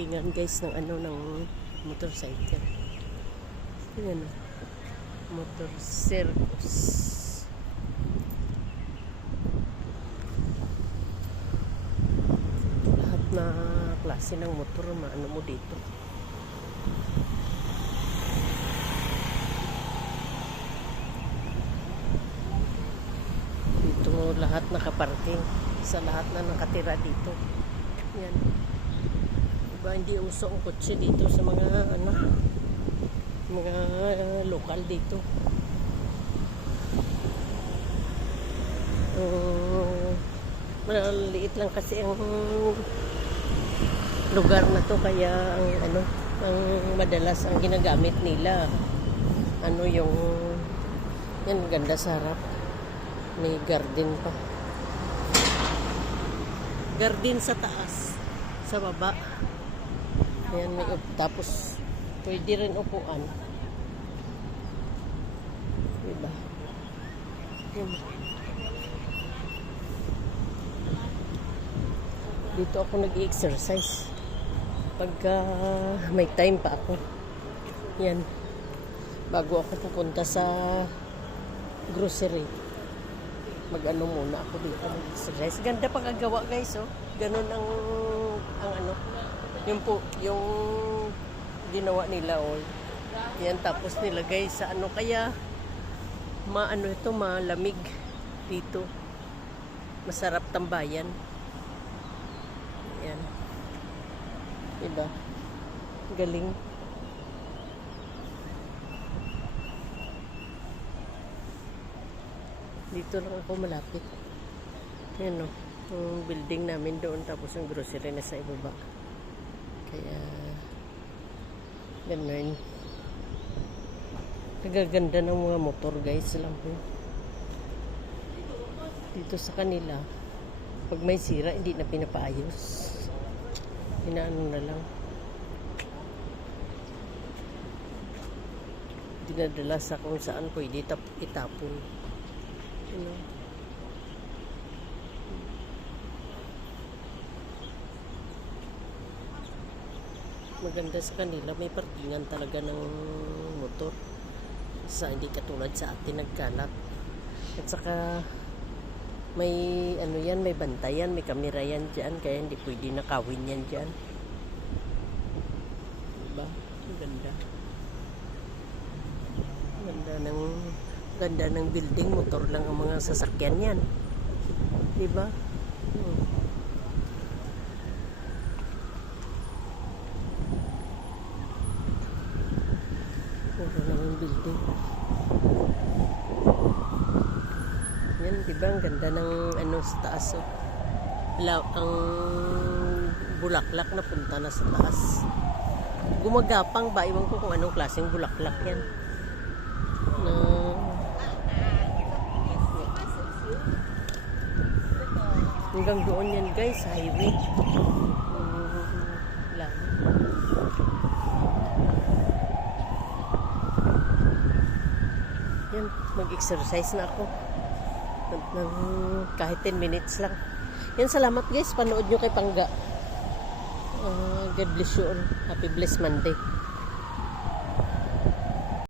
parkingan guys ng ano ng motorcycle. Ayan, motor circus. Lahat na klase ng motor maano mo dito. Dito lahat nakaparking sa lahat na nakatira dito. Yan. Diba hindi uso ang kotse dito sa mga ano mga lokal dito. Maliit lang kasi ang lugar na to kaya ang ano ang madalas ang ginagamit nila ano yung yan ganda sa harap. May garden pa. Garden sa taas. Sa baba. Ayan, may tapos pwede rin upuan. Diba? Ayan. Dito ako nag-exercise. Pagka may time pa ako. Yan. Bago ako pupunta sa grocery. Mag-ano muna ako dito mag-exercise. Ganda pagkagawa guys, oh. Ganun ang ano. Yung ginawa nila, oh. Yan, tapos nilagay sa ano, kaya maano ito, malamig dito. Masarap tambayan. Yan. Diba? Galing. Dito lang ako malapit. Yan, oh. Yung building namin doon, tapos yung grocery na sa ibaba. Kaya ganun. Nagaganda ng mga motor guys lang po. Dito sa kanila pag may sira hindi na pinapaayos, inaano na lang, dinadala sa kung saan pwede itapon, you know? Maganda sa kanila, may parkingan talaga ng motor sa hindi katulad sa atin nagkalat. At saka may ano yan, may bantayan, may kamera yan dyan, kaya hindi pwede nakawin yan dyan. Diba? Ang ganda. Ganda ng building, motor lang ang mga sasakyan yan. Diba? Building. Yan, diba? Ang ganda ng ano sa taas, oh. Ang bulaklak na punta na sa taas. Gumagapang ba? Iwan ko kung anong klaseng bulaklak yan. Hanggang doon yan guys, highway. Yan, mag-exercise na ako ng kahit 10 minutes lang. Yan, salamat guys, panood nyo kay Pangga. God bless you all. Happy blessed Monday.